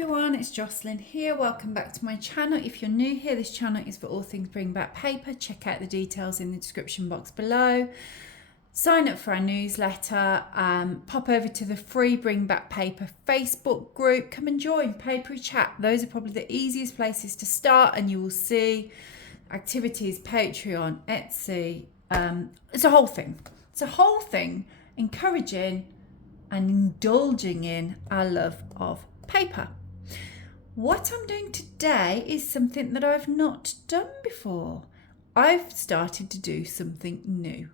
everyone, it's Jocelyn here. Welcome back to my channel. If you're new here, this channel is for all things bring back paper. Check out the details in the description box below. Sign up for our newsletter, pop over to the free Bring Back Paper Facebook group. Come and join Papery Chat. Those are probably the easiest places to start, and you will see activities, Patreon, Etsy. It's a whole thing. It's a whole thing encouraging and indulging in our love of paper. What I'm doing today is something that I've not done before. I've started to do something new.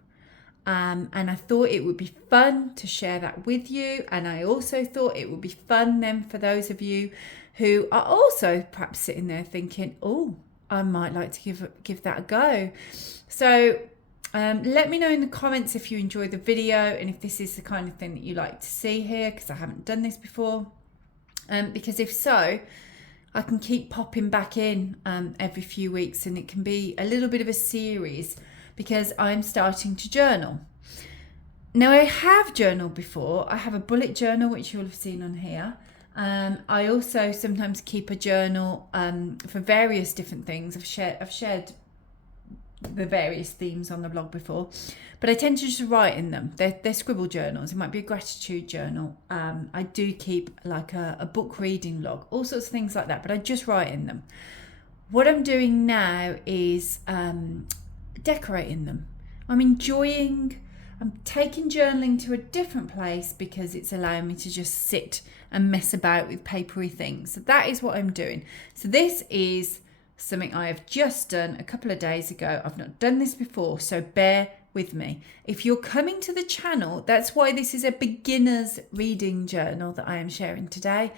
And I thought it would be fun to share that with you. And I also thought it would be fun then for those of you who are also perhaps sitting there thinking, oh, I might like to give that a go. So let me know in the comments if you enjoy the video and if this is the kind of thing that you like to see here, because I haven't done this before. Because if so, I can keep popping back in every few weeks, and it can be a little bit of a series because I'm starting to journal. Now, I have journaled before. I have a bullet journal, which you'll have seen on here. I also sometimes keep a journal for various different things. I've shared the various themes on the blog before, but I tend to just write in them. They're scribble journals. It might be a gratitude journal. I do keep like a book reading log, all sorts of things like that, but I just write in them. What I'm doing now is decorating them. I'm taking journaling to a different place because it's allowing me to just sit and mess about with papery things. So that is what I'm doing. So this is something I have just done a couple of days ago. I've not done this before, so bear with me. If you're coming to the channel, that's why this is a beginner's reading journal that I am sharing today.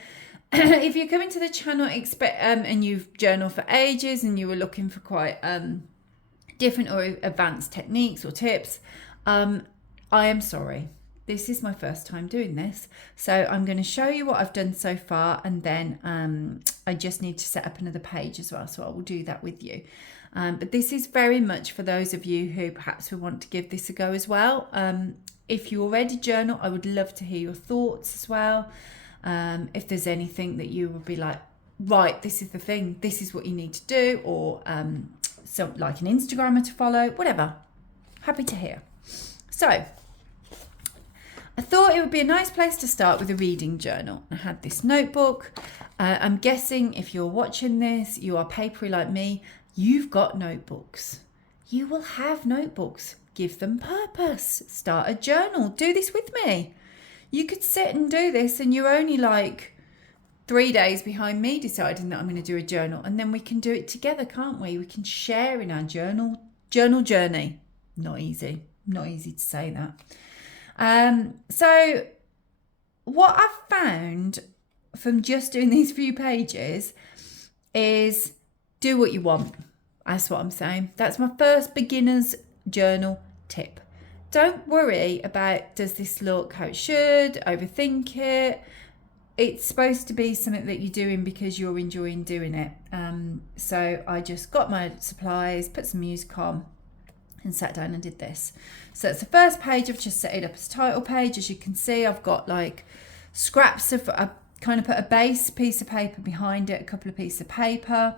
If you're coming to the channel and you've journaled for ages and you were looking for quite different or advanced techniques or tips, I am sorry. This is my first time doing this. So I'm going to show you what I've done so far, and then I just need to set up another page as well. So I will do that with you. But this is very much for those of you who perhaps would want to give this a go as well. If you already journal, I would love to hear your thoughts as well. If there's anything that you would be like, right, this is the thing, this is what you need to do, or so like an Instagrammer to follow, whatever. Happy to hear. So I thought it would be a nice place to start with a reading journal. I had this notebook. I'm guessing if you're watching this, you are papery like me, you've got notebooks. You will have notebooks. Give them purpose. Start a journal. Do this with me. You could sit and do this and you're only like 3 days behind me deciding that I'm going to do a journal, and then we can do it together, can't we? We can share in our journal journey. Not easy to say that. So what I've found from just doing these few pages is do what you want. That's what I'm saying. That's my first beginner's journal tip. Don't worry about does this look how it should, overthink it. It's supposed to be something that you're doing because you're enjoying doing it. So I just got my supplies, put some music on, and sat down and did this. So it's the first page. I've just set it up as a title page. As you can see, I've got like scraps of, I kind of put a base piece of paper behind it, a couple of pieces of paper.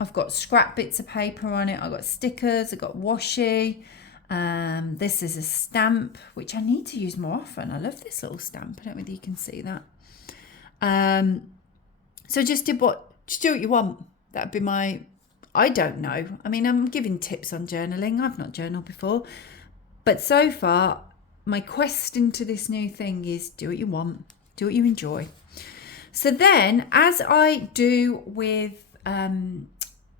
I've got scrap bits of paper on it. I've got stickers, I've got washi. This is a stamp, which I need to use more often. I love this little stamp. I don't know whether you can see that. So just do what you want. That'd be my, I don't know. I mean, I'm giving tips on journaling. I've not journaled before. But so far, my quest into this new thing is do what you want. Do what you enjoy. So then, as I do with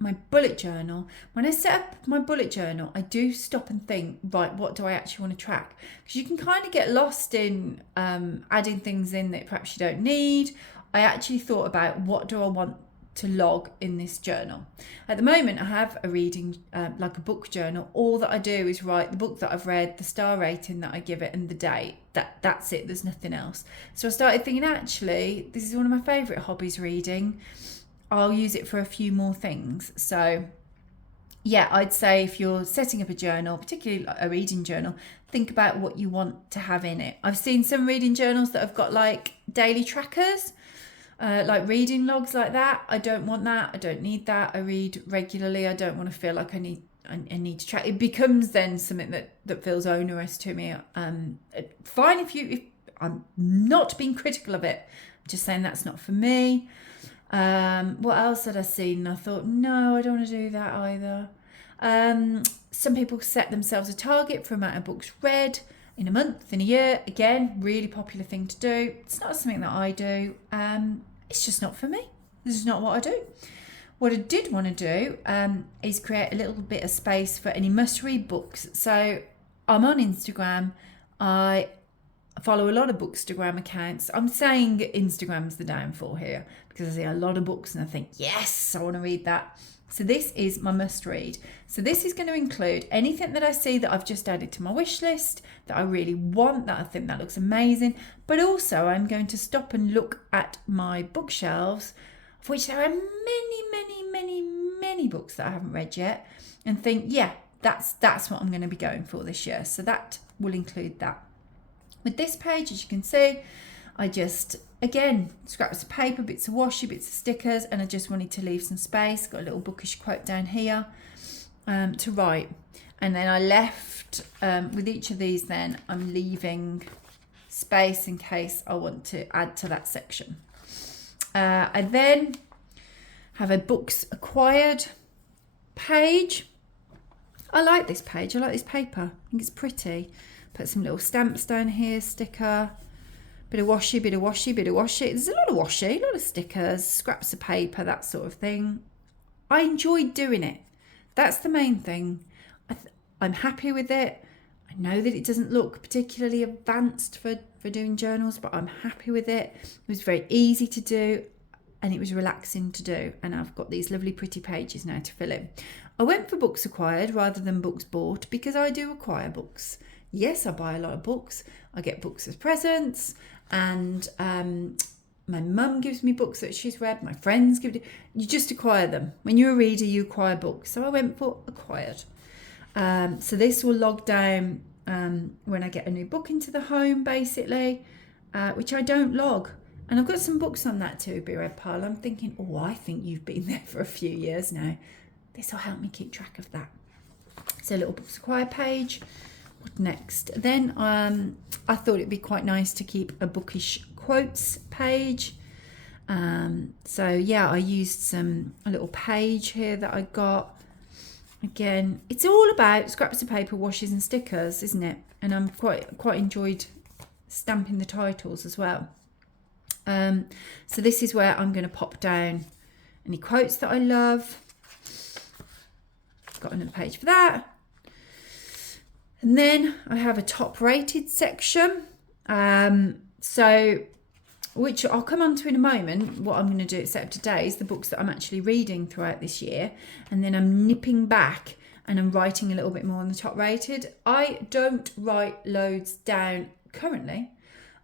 my bullet journal, when I set up my bullet journal, I do stop and think, right, what do I actually want to track? Because you can kind of get lost in adding things in that perhaps you don't need. I actually thought about what do I want to log in this journal. At the moment, I have a reading, like a book journal. All that I do is write the book that I've read, the star rating that I give it, and the date. That's it. There's nothing else. So I started thinking, actually, this is one of my favourite hobbies, reading. I'll use it for a few more things. So yeah, I'd say if you're setting up a journal, particularly a reading journal, think about what you want to have in it. I've seen some reading journals that have got like daily trackers. like reading logs like that. I don't want that. I don't need that. I read regularly. I don't want to feel like I need to track. It becomes then something that feels onerous to me. Fine if I'm not being critical of it. I'm just saying that's not for me. What else had I seen? I thought, no, I don't want to do that either. Some people set themselves a target for amount of books read in a month, in a year. Again, really popular thing to do. It's not something that I do. It's just not for me. This is not what I do. What I did want to do is create a little bit of space for any must-read books. So I'm on Instagram. I follow a lot of Bookstagram accounts. I'm saying Instagram's the downfall here because I see a lot of books and I think, yes, I want to read that. So this is my must read. So this is going to include anything that I see that I've just added to my wish list that I really want, that I think that looks amazing. But also I'm going to stop and look at my bookshelves, of which there are many books that I haven't read yet, and think, yeah, that's what I'm going to be going for this year. So that will include that. With this page, as you can see, I just, again, scraps of paper, bits of washi, bits of stickers, and I just wanted to leave some space. Got a little bookish quote down here to write. And then I left, with each of these then, I'm leaving space in case I want to add to that section. I then have a books acquired page. I like this page. I like this paper. I think it's pretty. Put some little stamps down here, sticker, bit of washi, bit of washi, bit of washi. There's a lot of washi, a lot of stickers, scraps of paper, that sort of thing. I enjoyed doing it. That's the main thing. I'm happy with it. I know that it doesn't look particularly advanced for doing journals, but I'm happy with it. It was very easy to do and it was relaxing to do. And I've got these lovely pretty pages now to fill in. I went for books acquired rather than books bought because I do acquire books. Yes, I buy a lot of books. I get books as presents, and my mum gives me books that she's read. My friends give it. You just acquire them. When you're a reader, you acquire books. So I went for acquired. So this will log down when I get a new book into the home, basically, which I don't log. And I've got some books on that to be read pile. I'm thinking, oh, I think you've been there for a few years now. This will help me keep track of that. So a little books acquired page. What next? Then I thought it'd be quite nice to keep a bookish quotes page. So yeah, I used a little page here that I got. Again, it's all about scraps of paper, washes and stickers, isn't it? And I'm quite enjoyed stamping the titles as well. So this is where I'm going to pop down any quotes that I love. Got another page for that. And then I have a top rated section. So which I'll come on to in a moment. What I'm going to do, except today, is the books that I'm actually reading throughout this year. And then I'm nipping back and I'm writing a little bit more on the top rated. I don't write loads down currently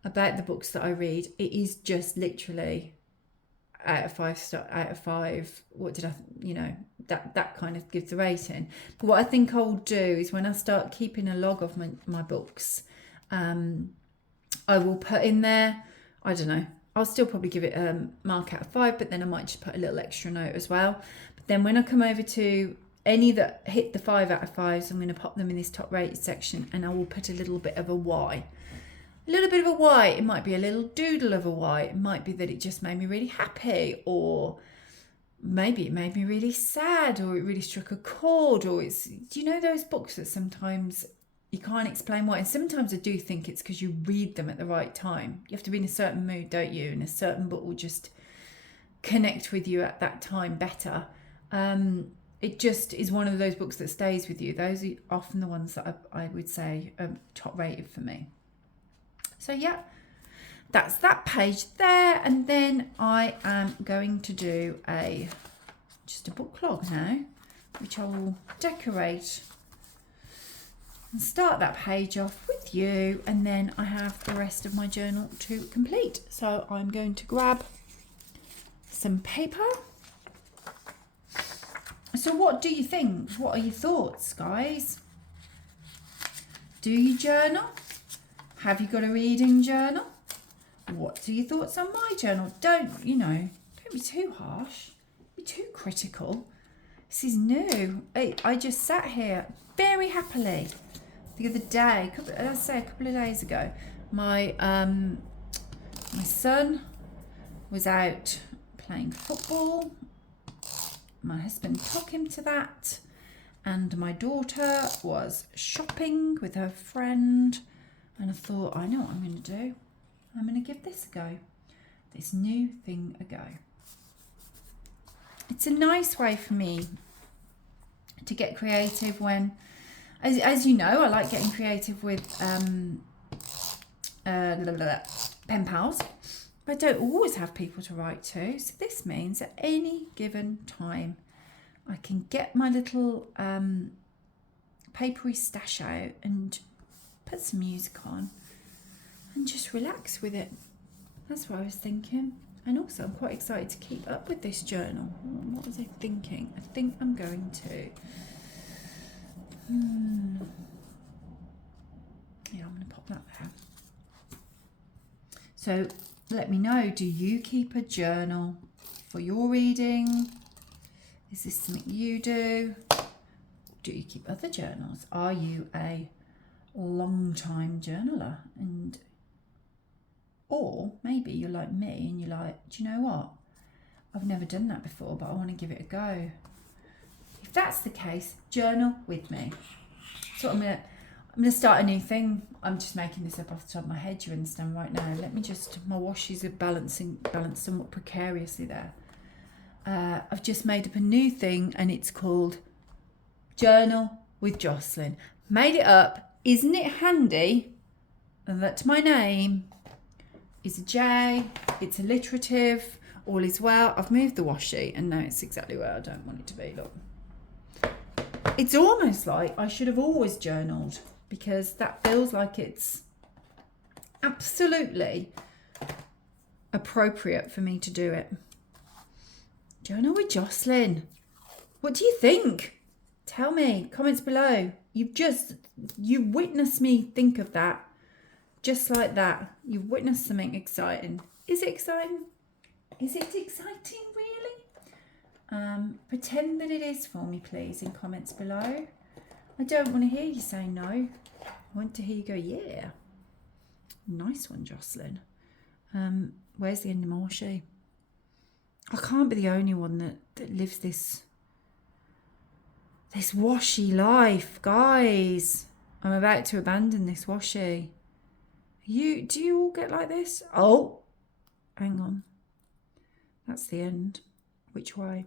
about the books that I read. It is just literally out of 5. What did I, that kind of gives the rating. But what I think I'll do is when I start keeping a log of my books, I will put in there, I don't know, I'll still probably give it a mark out of 5, but then I might just put a little extra note as well. But then when I come over to any that hit the 5 out of 5s, I'm going to pop them in this top rated section, and I will put a little bit of a why. A little bit of a why. It might be a little doodle of a why. It might be that it just made me really happy, or maybe it made me really sad, or it really struck a chord, or it's, do you know those books that sometimes you can't explain why? And sometimes I do think it's because you read them at the right time. You have to be in a certain mood, don't you? And a certain book will just connect with you at that time better. It just is one of those books that stays with you. Those are often the ones that I would say are top rated for me. So yeah, that's that page there. And then I am going to do just a book log now, which I will decorate and start that page off with you. And then I have the rest of my journal to complete. So I'm going to grab some paper. So what do you think? What are your thoughts, guys? Do you journal? Have you got a reading journal? What are your thoughts on my journal? Don't be too harsh, be too critical. This is new. I just sat here very happily the other day, a couple of days ago. My son was out playing football. My husband took him to that, and my daughter was shopping with her friend, and I thought, I know what I'm going to do. I'm going to give this a go, this new thing a go. It's a nice way for me to get creative when, as you know, I like getting creative with pen pals. But I don't always have people to write to, so this means at any given time I can get my little papery stash out and put some music on and just relax with it. That's what I was thinking. And also I'm quite excited to keep up with this journal. What was I thinking? I think I'm going to... Yeah, I'm going to pop that there. So let me know, do you keep a journal for your reading? Is this something you do? Do you keep other journals? Are you a long time journaler? Or maybe you're like me and you're like, do you know what? I've never done that before, but I want to give it a go. If that's the case, journal with me. So I'm gonna start a new thing. I'm just making this up off the top of my head, you understand, right now. Let me just, my washies are balanced somewhat precariously there. I've just made up a new thing and it's called Journal with Jocelyn. Made it up. Isn't it handy that my name is a J, it's alliterative, all is well. I've moved the washi and now it's exactly where I don't want it to be, look. It's almost like I should have always journaled because that feels like it's absolutely appropriate for me to do it. Journal with Jocelyn. What do you think? Tell me, comments below. You witnessed me think of that. Just like that. You've witnessed something exciting. Is it exciting? Is it exciting, really? Pretend that it is for me, please, in comments below. I don't want to hear you say no. I want to hear you go, yeah. Nice one, Jocelyn. Where's the end of my washi? I can't be the only one that lives this washi life, guys. I'm about to abandon this washi. Do you all get like this? Oh, hang on. That's the end. Which way?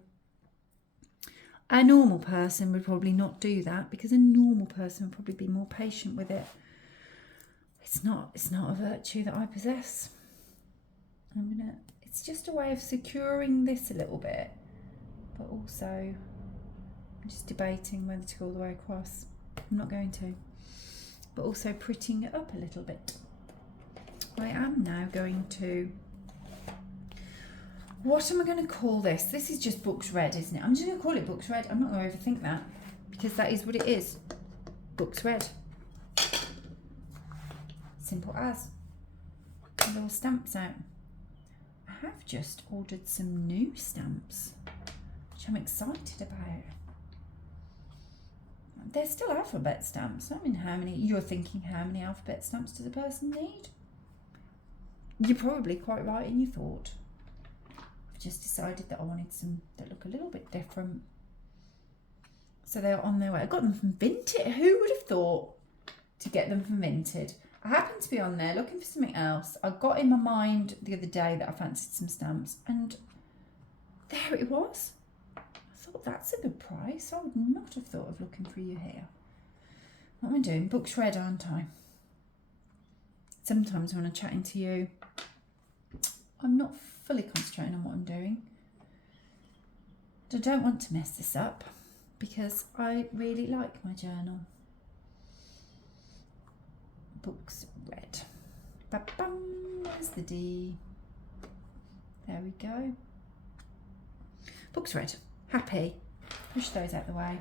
A normal person would probably not do that because a normal person would probably be more patient with it. It's not a virtue that I possess. It's just a way of securing this a little bit, but also I'm just debating whether to go all the way across. I'm not going to, but also prettying it up a little bit. I am now going to, what am I going to call this? This is just books read, isn't it? I'm just going to call it books read. I'm not going to overthink that because that is what it is. Books read. Simple as. Little stamps out. I have just ordered some new stamps, which I'm excited about. They're still alphabet stamps. I mean, you're thinking, how many alphabet stamps does a person need? You're probably quite right in your thought. I've just decided that I wanted some that look a little bit different. So they're on their way. I got them from Vinted. Who would have thought to get them from Vinted? I happened to be on there looking for something else. I got in my mind the other day that I fancied some stamps and there it was. I thought that's a good price. I would not have thought of looking for you here. What am I doing? Books read, aren't I? Sometimes when I'm chatting to you, I'm not fully concentrating on what I'm doing. I don't want to mess this up because I really like my journal. Books read. Ba-bum, there's the D. There we go. Books read. Happy. Push those out the way.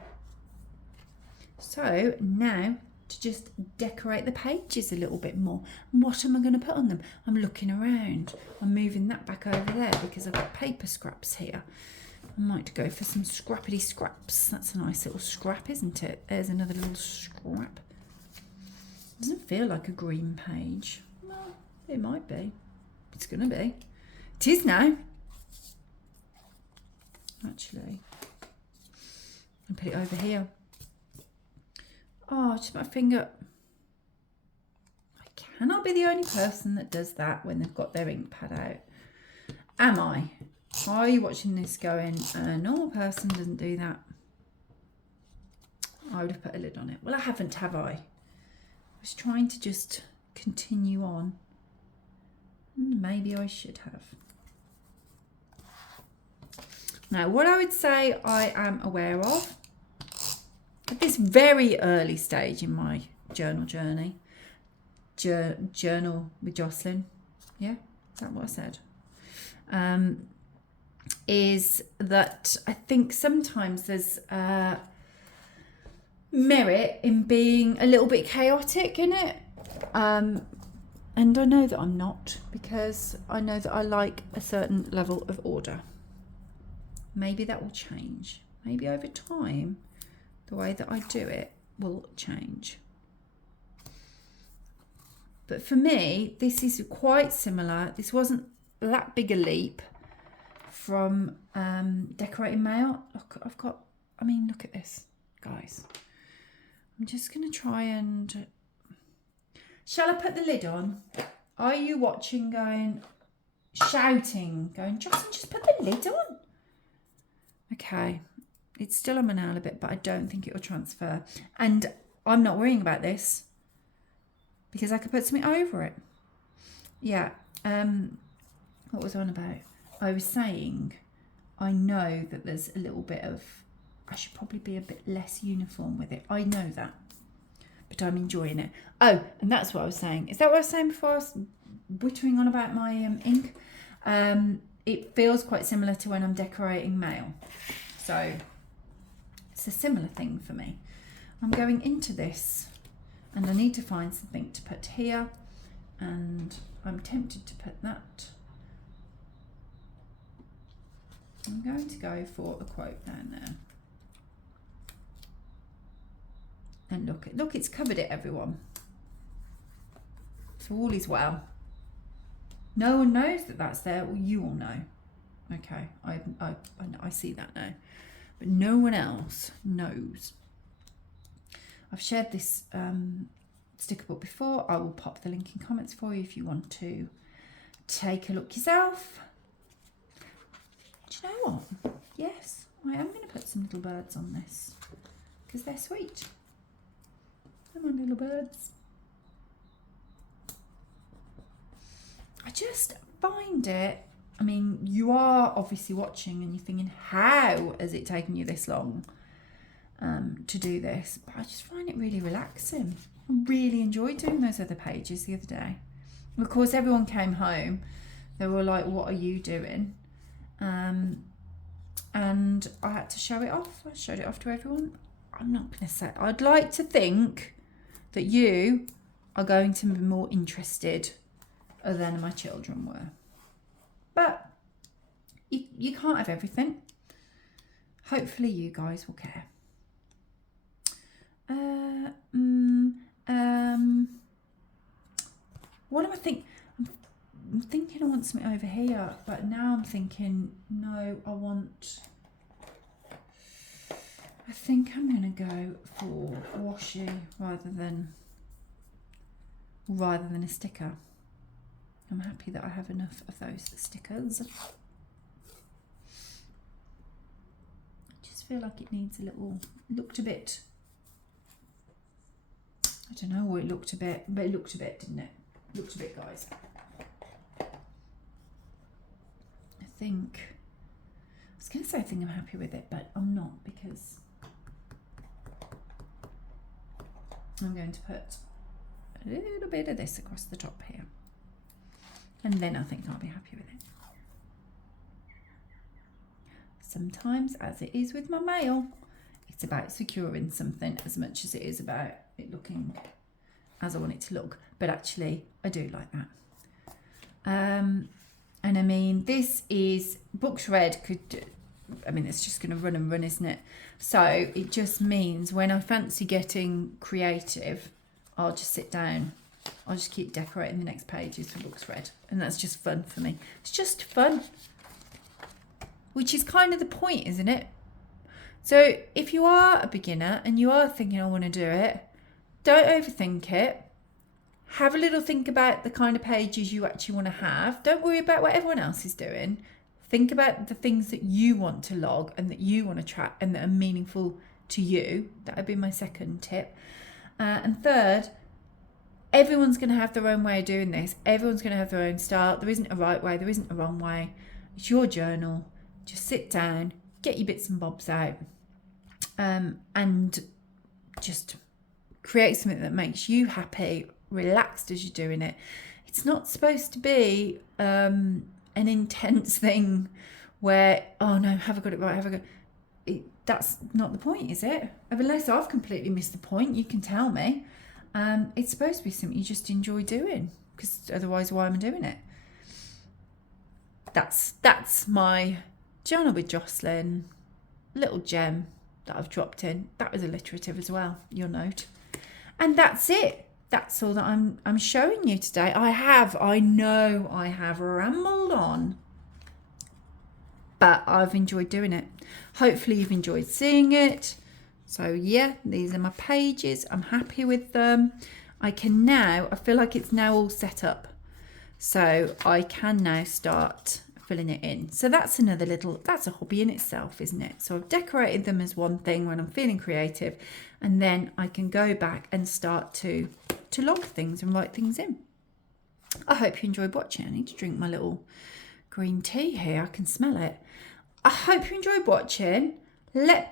So now to just decorate the pages a little bit more. And what am I going to put on them? I'm looking around. I'm moving that back over there because I've got paper scraps here. I might go for some scrappity scraps. That's a nice little scrap, isn't it? There's another little scrap. Doesn't feel like a green page. Well, it might be. It's going to be. It is now. Actually. And put it over here. Oh, just my finger. I cannot be the only person that does that when they've got their ink pad out. Am I? Are you watching this going, a normal person doesn't do that? I would have put a lid on it. Well, I haven't, have I? I was trying to just continue on. Maybe I should have. Now, what I would say I am aware of at this very early stage in my journal journey, journal with Jocelyn, yeah, is that what I said? Is that I think sometimes there's merit in being a little bit chaotic in it. And I know that I'm not, because I know that I like a certain level of order. Maybe that will change. Maybe over time, the way that I do it will change. But for me, this is quite similar. This wasn't that big a leap from decorating mail. Look, look at this, guys. I'm just going to try and... Shall I put the lid on? Are you watching going, shouting, going, Jocelyn, just put the lid on? Okay, it's still on my nail a bit, but I don't think it will transfer. And I'm not worrying about this because I could put something over it. Yeah, what was I on about? I was saying, I know that there's a little bit of, I should probably be a bit less uniform with it. I know that, but I'm enjoying it. Oh, and that's what I was saying. Is that what I was saying before I was wittering on about my ink? It feels quite similar to when I'm decorating mail. So it's a similar thing for me. I'm going into this and I need to find something to put here, and I'm tempted to put that. I'm going to go for a quote down there. And look, it's covered it, everyone. So all is well. No one knows that that's there. Well, you all know. Okay, I see that now. But no one else knows. I've shared this sticker book before. I will pop the link in comments for you if you want to take a look yourself. Do you know what? Yes, I am going to put some little birds on this because they're sweet. Come on, little birds. I just find it, I mean, you are obviously watching and you're thinking, how has it taken you this long to do this? But I just find it really relaxing. I really enjoyed doing those other pages the other day. Of course, everyone came home. They were like, what are you doing? And I had to show it off. I showed it off to everyone. I'm not going to say, I'd like to think that you are going to be more interested than my children were. But you can't have everything. Hopefully you guys will care. What am I thinking? I'm thinking I want something over here, but now I'm thinking, no, I think I'm going to go for washi rather than a sticker. I'm happy that I have enough of those stickers. I just feel like it needs a little, looked a bit, I don't know, it looked a bit, but it looked a bit, didn't it? It looked a bit, guys. I was going to say I think I'm happy with it, but I'm not, because I'm going to put a little bit of this across the top here. And then I think I'll be happy with it. Sometimes, as it is with my mail, It's about securing something as much as it is about it looking as I want it to look. But actually, I do like that. And I mean, this is books read it's just going to run and run, isn't it? So it just means when I fancy getting creative, I'll just sit down. I'll just keep decorating the next pages for books read. And that's just fun for me. It's just fun. Which is kind of the point, isn't it? So if you are a beginner and you are thinking, I want to do it, don't overthink it. Have a little think about the kind of pages you actually want to have. Don't worry about what everyone else is doing. Think about the things that you want to log and that you want to track and that are meaningful to you. That would be my second tip. And third, everyone's going to have their own way of doing this. Everyone's going to have their own style. There isn't a right way. There isn't a wrong way. It's your journal. Just sit down, get your bits and bobs out, and just create something that makes you happy, relaxed as you're doing it. It's not supposed to be an intense thing where, oh no, have I got it right? Have I got it? That's not the point, is it? Unless I've completely missed the point, you can tell me. It's supposed to be something you just enjoy doing, because otherwise why am I doing it? That's my journal with Jocelyn little gem that I've dropped in. That was alliterative as well, you'll note. And that's it. That's all that I'm showing you today. I know I have rambled on, but I've enjoyed doing it. Hopefully you've enjoyed seeing it. So yeah, these are my pages. I'm happy with them. I feel like it's now all set up. So I can now start filling it in. So that's that's a hobby in itself, isn't it? So I've decorated them as one thing when I'm feeling creative, and then I can go back and start to log things and write things in. I hope you enjoyed watching. I need to drink my little green tea here. I can smell it. I hope you enjoyed watching.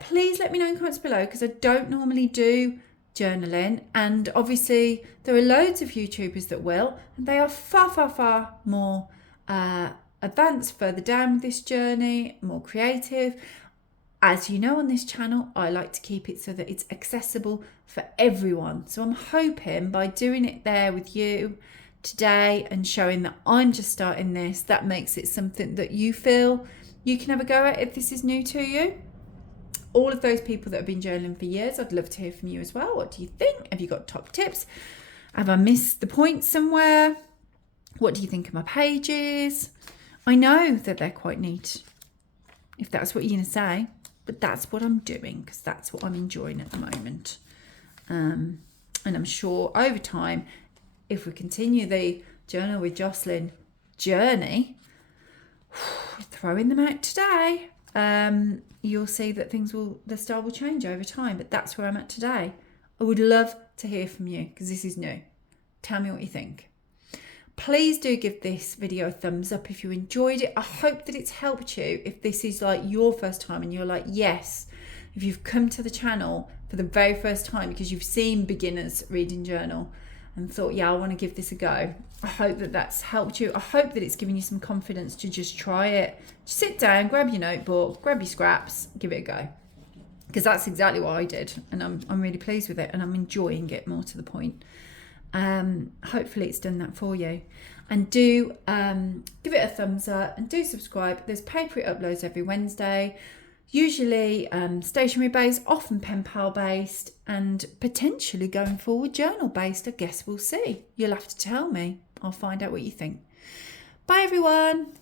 Please let me know in the comments below, because I don't normally do journaling, and obviously there are loads of YouTubers that will, and they are far, far, far more advanced, further down with this journey, more creative. As you know, on this channel, I like to keep it so that it's accessible for everyone. So I'm hoping by doing it there with you today and showing that I'm just starting this, that makes it something that you feel you can have a go at if this is new to you. All of those people that have been journaling for years, I'd love to hear from you as well. What do you think? Have you got top tips? Have I missed the point somewhere? What do you think of my pages? I know that they're quite neat, if that's what you're going to say, but that's what I'm doing, because that's what I'm enjoying at the moment. And I'm sure over time, if we continue the Journal with Jocelyn journey, throwing them out today, you'll see that the style will change over time, but that's where I'm at today. I would love to hear from you, because this is new. Tell me what you think. Please do give this video a thumbs up if you enjoyed it. I hope that it's helped you if this is like your first time and you're like, yes, if you've come to the channel for the very first time because you've seen beginners reading journal and thought, yeah, I want to give this a go. I hope that that's helped you. I hope that it's given you some confidence to just try it. Just sit down, grab your notebook, grab your scraps, give it a go. Because that's exactly what I did. And I'm really pleased with it, and I'm enjoying it, more to the point. Hopefully it's done that for you. And do give it a thumbs up and do subscribe. There's paper uploads every Wednesday, usually stationery based, often pen pal based, and potentially going forward journal based. I guess we'll see. You'll have to tell me. I'll find out what you think. Bye everyone.